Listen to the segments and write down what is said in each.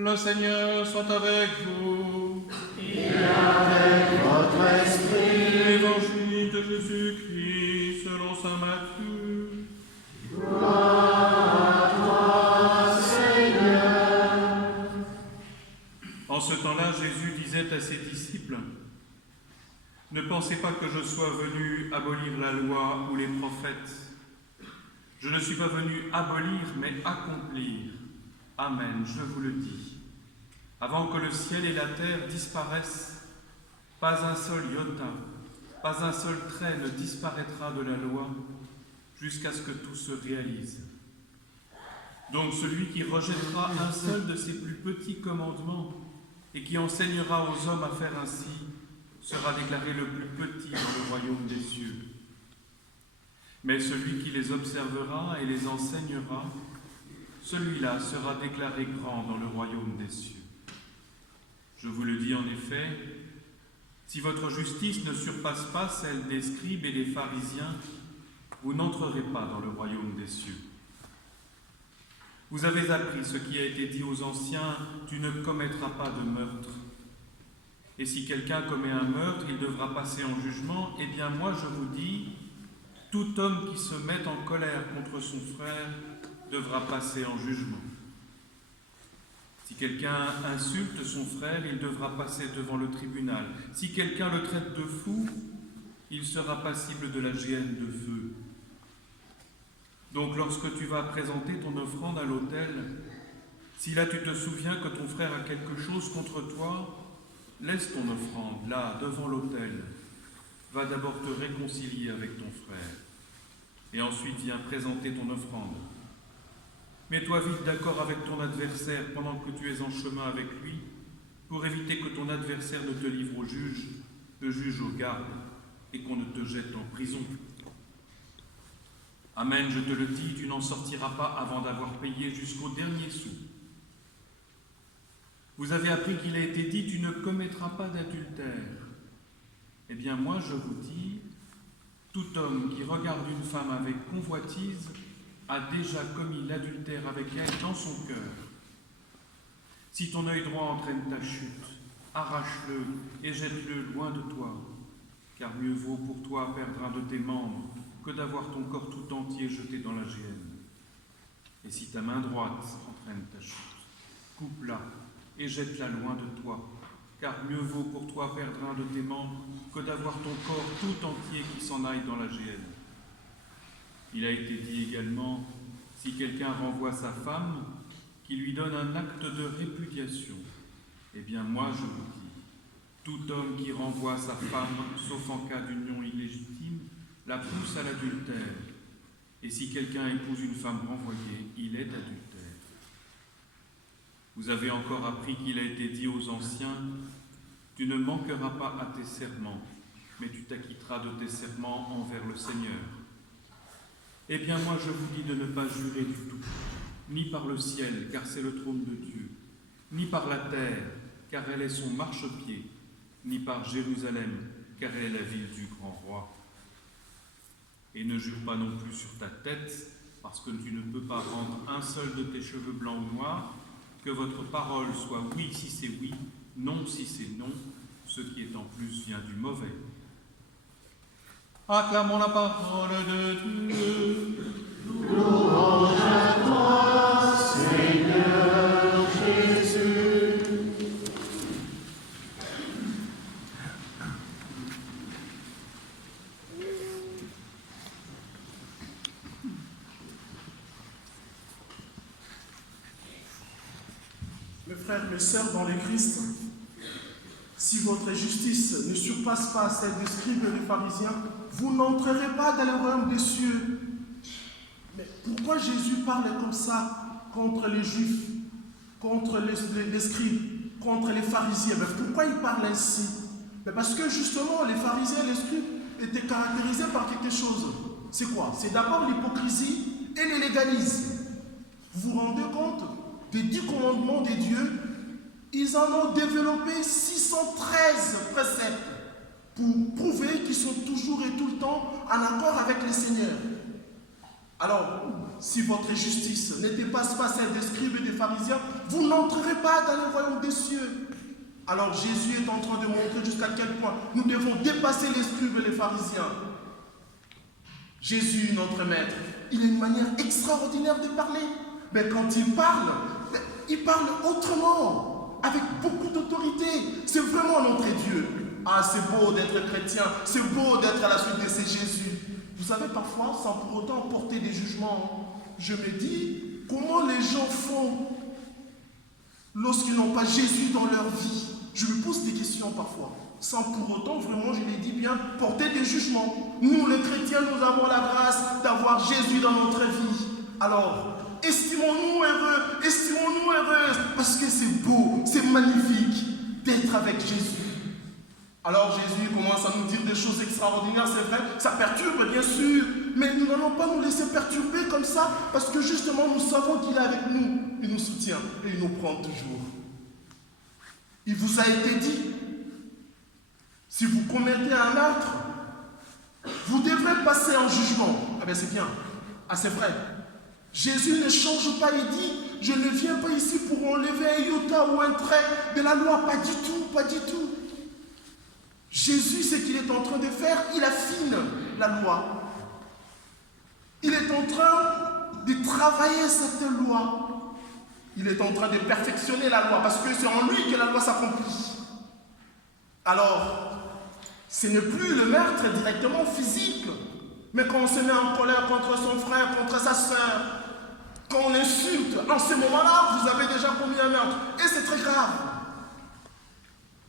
Le Seigneur soit avec vous. Et avec votre esprit. Évangile de Jésus-Christ selon saint Matthieu. Gloire à toi, Seigneur. En ce temps-là, Jésus disait à ses disciples: Ne pensez pas que je sois venu abolir la loi ou les prophètes. Je ne suis pas venu abolir, mais accomplir. Amen, je vous le dis. Avant que le ciel et la terre disparaissent, pas un seul iota, pas un seul trait ne disparaîtra de la loi, jusqu'à ce que tout se réalise. Donc celui qui rejettera un seul de ces plus petits commandements et qui enseignera aux hommes à faire ainsi, sera déclaré le plus petit dans le royaume des cieux. Mais celui qui les observera et les enseignera, celui-là sera déclaré grand dans le royaume des cieux. Je vous le dis en effet, si votre justice ne surpasse pas celle des scribes et des pharisiens, vous n'entrerez pas dans le royaume des cieux. Vous avez appris ce qui a été dit aux anciens, tu ne commettras pas de meurtre. Et si quelqu'un commet un meurtre, il devra passer en jugement. Eh bien moi je vous dis, tout homme qui se met en colère contre son frère devra passer en jugement. Si quelqu'un insulte son frère, il devra passer devant le tribunal. Si quelqu'un le traite de fou, il sera passible de la géhenne de feu. Donc lorsque tu vas présenter ton offrande à l'autel, si là tu te souviens que ton frère a quelque chose contre toi, laisse ton offrande là, devant l'autel. Va d'abord te réconcilier avec ton frère, et ensuite viens présenter ton offrande. Mets-toi vite d'accord avec ton adversaire pendant que tu es en chemin avec lui, pour éviter que ton adversaire ne te livre au juge, le juge au garde, et qu'on ne te jette en prison. Amen, je te le dis, tu n'en sortiras pas avant d'avoir payé jusqu'au dernier sou. Vous avez appris qu'il a été dit, tu ne commettras pas d'adultère. Eh bien moi je vous dis, tout homme qui regarde une femme avec convoitise a déjà commis l'adultère avec elle dans son cœur. Si ton œil droit entraîne ta chute, arrache-le et jette-le loin de toi, car mieux vaut pour toi perdre un de tes membres que d'avoir ton corps tout entier jeté dans la géhenne. Et si ta main droite entraîne ta chute, coupe-la et jette-la loin de toi, car mieux vaut pour toi perdre un de tes membres que d'avoir ton corps tout entier qui s'en aille dans la géhenne. Il a été dit également, si quelqu'un renvoie sa femme, qui lui donne un acte de répudiation, eh bien moi je vous dis, tout homme qui renvoie sa femme, sauf en cas d'union illégitime, la pousse à l'adultère. Et si quelqu'un épouse une femme renvoyée, il est adultère. Vous avez encore appris qu'il a été dit aux anciens, tu ne manqueras pas à tes serments, mais tu t'acquitteras de tes serments envers le Seigneur. Eh bien moi je vous dis de ne pas jurer du tout, ni par le ciel, car c'est le trône de Dieu, ni par la terre, car elle est son marchepied, ni par Jérusalem, car elle est la ville du grand roi. Et ne jure pas non plus sur ta tête, parce que tu ne peux pas rendre un seul de tes cheveux blancs ou noirs, que votre parole soit oui si c'est oui, non si c'est non, ce qui est en plus vient du mauvais. Acclamons la parole de Dieu. Louange à toi, Seigneur Jésus. Mes frères, mes sœurs dans le Christ, si votre justice ne surpasse pas celle des scribes et des pharisiens, vous n'entrerez pas dans le royaume des cieux. Mais pourquoi Jésus parle comme ça contre les Juifs, contre les scribes, contre les pharisiens? Mais pourquoi il parle ainsi? Mais parce que justement, les pharisiens et les scribes étaient caractérisés par quelque chose. C'est quoi? C'est d'abord l'hypocrisie et le légalisme. Vous vous rendez compte des 10 commandements de Dieu? Ils en ont développé 613 préceptes pour prouver qu'ils sont toujours et tout le temps en accord avec le Seigneur. Alors, si votre justice ne dépasse pas celle des scribes et des pharisiens, vous n'entrerez pas dans le royaume des cieux. Alors Jésus est en train de montrer jusqu'à quel point nous devons dépasser les scribes et les pharisiens. Jésus, notre maître, il a une manière extraordinaire de parler. Mais quand il parle autrement, avec beaucoup d'autorité. C'est vraiment notre Dieu. Ah, c'est beau d'être chrétien, c'est beau d'être à la suite de ces Jésus. Vous savez, parfois, sans pour autant porter des jugements, je me dis, comment les gens font lorsqu'ils n'ont pas Jésus dans leur vie? Je me pose des questions parfois, sans pour autant, vraiment, je les dis bien, porter des jugements. Nous, les chrétiens, nous avons la grâce d'avoir Jésus dans notre vie. Alors, estimons-nous heureuses, parce que c'est beau, c'est magnifique d'être avec Jésus. Alors Jésus commence à nous dire des choses extraordinaires, c'est vrai, ça perturbe bien sûr, mais nous n'allons pas nous laisser perturber comme ça, parce que justement nous savons qu'il est avec nous, il nous soutient et il nous prend toujours. Il vous a été dit, si vous commettez un meurtre, vous devrez passer en jugement. Ah bien c'est bien, ah c'est vrai. Jésus ne change pas, il dit, je ne viens pas ici pour enlever un iota ou un trait de la loi, pas du tout, pas du tout. Jésus, ce qu'il est en train de faire, il affine la loi. Il est en train de travailler cette loi. Il est en train de perfectionner la loi, parce que c'est en lui que la loi s'accomplit. Alors, ce n'est plus le meurtre directement physique, mais quand on se met en colère contre son frère, contre sa soeur, quand on insulte, en ce moment-là, vous avez déjà commis un meurtre. Et c'est très grave.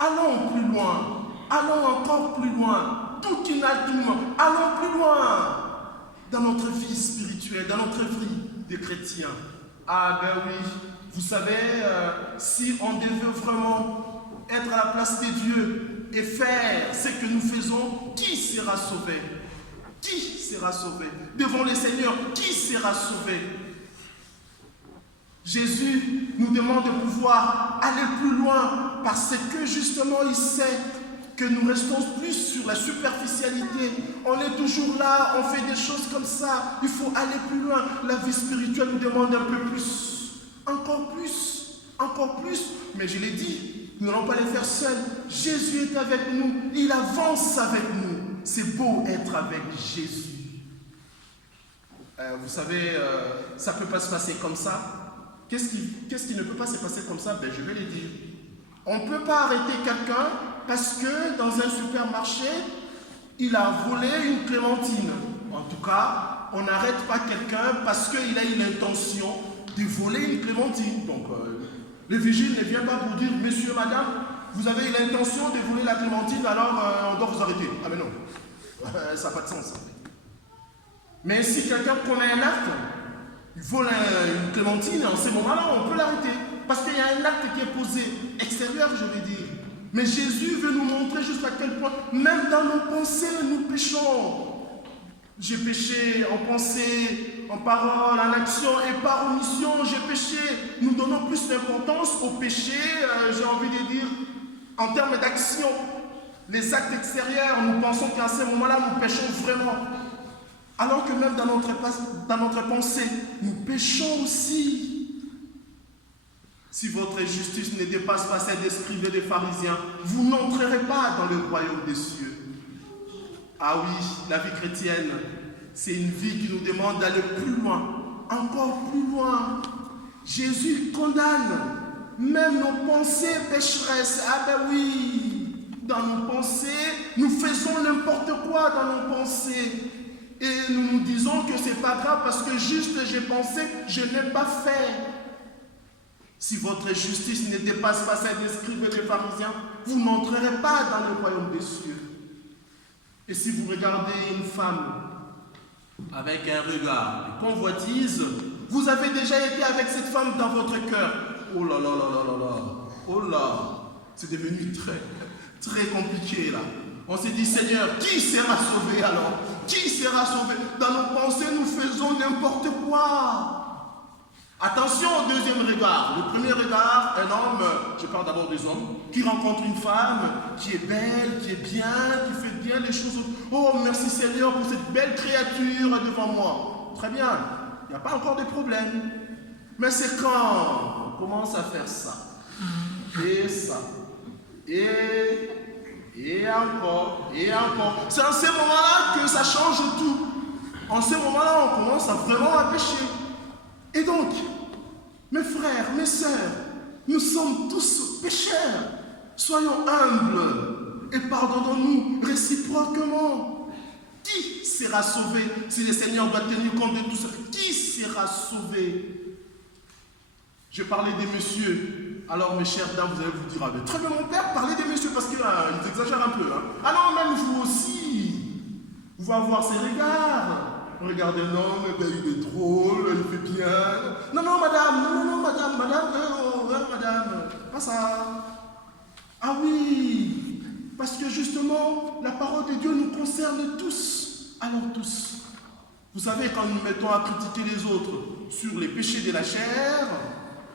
Allons plus loin. Allons encore plus loin. Tout inaltement. Allons plus loin. Dans notre vie spirituelle, dans notre vie de chrétiens. Ah ben oui, vous savez, si on devait vraiment être à la place des dieux et faire ce que nous faisons, qui sera sauvé? Qui sera sauvé? Devant le Seigneur, qui sera sauvé? Jésus nous demande de pouvoir aller plus loin parce que justement il sait que nous restons plus sur la superficialité. On est toujours là, on fait des choses comme ça. Il faut aller plus loin. La vie spirituelle nous demande un peu plus. Encore plus. Encore plus. Mais je l'ai dit, nous n'allons pas les faire seuls. Jésus est avec nous. Il avance avec nous. C'est beau être avec Jésus. Vous savez, ça ne peut pas se passer comme ça. Qu'est-ce qui ne peut pas se passer comme ça? Ben, je vais le dire. On ne peut pas arrêter quelqu'un parce que dans un supermarché, il a volé une clémentine. En tout cas, on n'arrête pas quelqu'un parce qu'il a eu l'intention de voler une clémentine. Donc, le vigile ne vient pas pour dire, monsieur, madame, vous avez eu l'intention de voler la clémentine, alors on doit vous arrêter. Ah mais non, ça n'a pas de sens. Mais si quelqu'un commet un acte, il vole une clémentine, en ce moment-là, on peut l'arrêter. Parce qu'il y a un acte qui est posé, extérieur, je vais dire. Mais Jésus veut nous montrer jusqu'à quel point, même dans nos pensées, nous péchons. J'ai péché en pensée, en parole, en action et par omission, j'ai péché. Nous donnons plus d'importance au péché, j'ai envie de dire, en termes d'action. Les actes extérieurs, nous pensons qu'à ce moment-là, nous péchons vraiment. Alors que même dans notre pensée, nous péchons aussi. Si votre justice ne dépasse pas celle des scribes et des pharisiens, vous n'entrerez pas dans le royaume des cieux. Ah oui, la vie chrétienne, c'est une vie qui nous demande d'aller plus loin, encore plus loin. Jésus condamne même nos pensées pécheresses. Ah ben oui, dans nos pensées, nous faisons n'importe quoi dans nos pensées. Et nous nous disons que c'est pas grave parce que juste j'ai pensé, je n'ai pas fait. Si votre justice ne dépasse pas celle des scribes et des pharisiens, vous n'entrerez pas dans le royaume des cieux. Et si vous regardez une femme avec un regard de convoitise, vous avez déjà été avec cette femme dans votre cœur. Oh là là là là là là, oh là, c'est devenu très compliqué là. On s'est dit, Seigneur, qui sera sauvé alors? Qui sera sauvé? Dans nos pensées, nous faisons n'importe quoi. Attention au deuxième regard. Le premier regard, un homme, je parle d'abord des hommes, qui rencontre une femme qui est belle, qui est bien, qui fait bien les choses. Oh, merci Seigneur pour cette belle créature devant moi. Très bien. il n'y a pas encore de problème. Mais c'est quand on commence à faire ça, et ça, et encore, et encore. C'est en ces moments-là que ça change tout. En ces moments-là, on commence vraiment à pécher. Et donc, mes frères, mes sœurs, nous sommes tous pécheurs. Soyons humbles et pardonnons-nous réciproquement. Qui sera sauvé si le Seigneur doit tenir compte de tout ça? Qui sera sauvé? Je parlais des messieurs. Alors, mes chères dames, vous allez vous dire, ah, mais très bien, mon père, parlez des messieurs parce qu'ils exagèrent un peu. Hein. Ah non, même vous aussi. Vous pouvez avoir ces regards. Regardez, non, mais ben, il est drôle, il fait bien. Non, non, madame, madame, pas ça. Ah oui, parce que justement, la parole de Dieu nous concerne tous. Alors tous. Vous savez, quand nous mettons à critiquer les autres sur les péchés de la chair,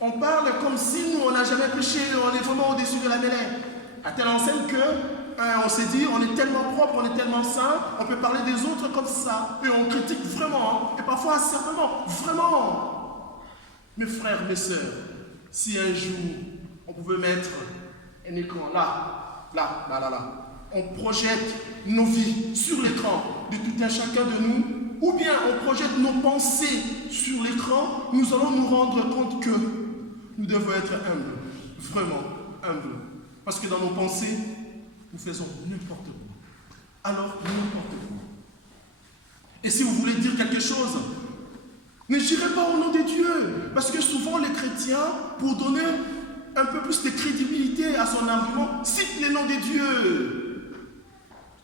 on parle comme si nous, on n'a jamais péché, on est vraiment au-dessus de la mêlée. À telle enseigne que, on s'est dit, on est tellement propre, on est tellement saint, on peut parler des autres comme ça. Et on critique vraiment, et parfois acerbeusement, vraiment. Mes frères, mes sœurs, si un jour, on pouvait mettre un écran là, on projette nos vies sur l'écran de tout un chacun de nous, ou bien on projette nos pensées sur l'écran, nous allons nous rendre compte que nous devons être humbles, vraiment humbles. Parce que dans nos pensées, nous faisons n'importe quoi. Alors, n'importe quoi. Et si vous voulez dire quelque chose, ne jurez pas au nom de Dieu. Parce que souvent, les chrétiens, pour donner un peu plus de crédibilité à son argument, citent les noms de Dieu.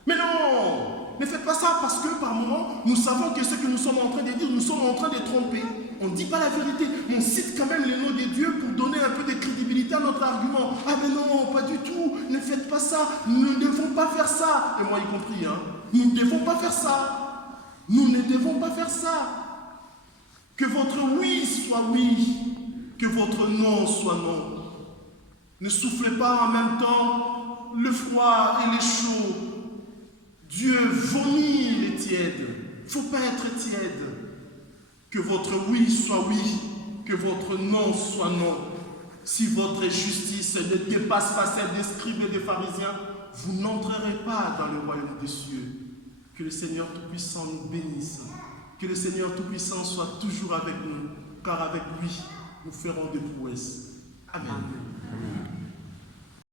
Mais non, ne faites pas ça parce que par moment, nous savons que ce que nous sommes en train de dire, nous sommes en train de tromper. On ne dit pas la vérité, mais on cite quand même les noms de Dieu pour donner un peu de crédibilité à notre argument. Ah mais non, pas du tout, ne faites pas ça, nous ne devons pas faire ça. Et moi y compris, hein. Nous ne devons pas faire ça. Nous ne devons pas faire ça. Que votre oui soit oui, que votre non soit non. Ne soufflez pas en même temps le froid et les chauds. Dieu vomit les tièdes. Il ne faut pas être tiède. Que votre oui soit oui, que votre non soit non. Si votre justice ne dépasse pas celle des scribes et des pharisiens, vous n'entrerez pas dans le royaume des cieux. Que le Seigneur Tout-Puissant nous bénisse. Que le Seigneur Tout-Puissant soit toujours avec nous, car avec lui, nous ferons des prouesses. Amen. Amen.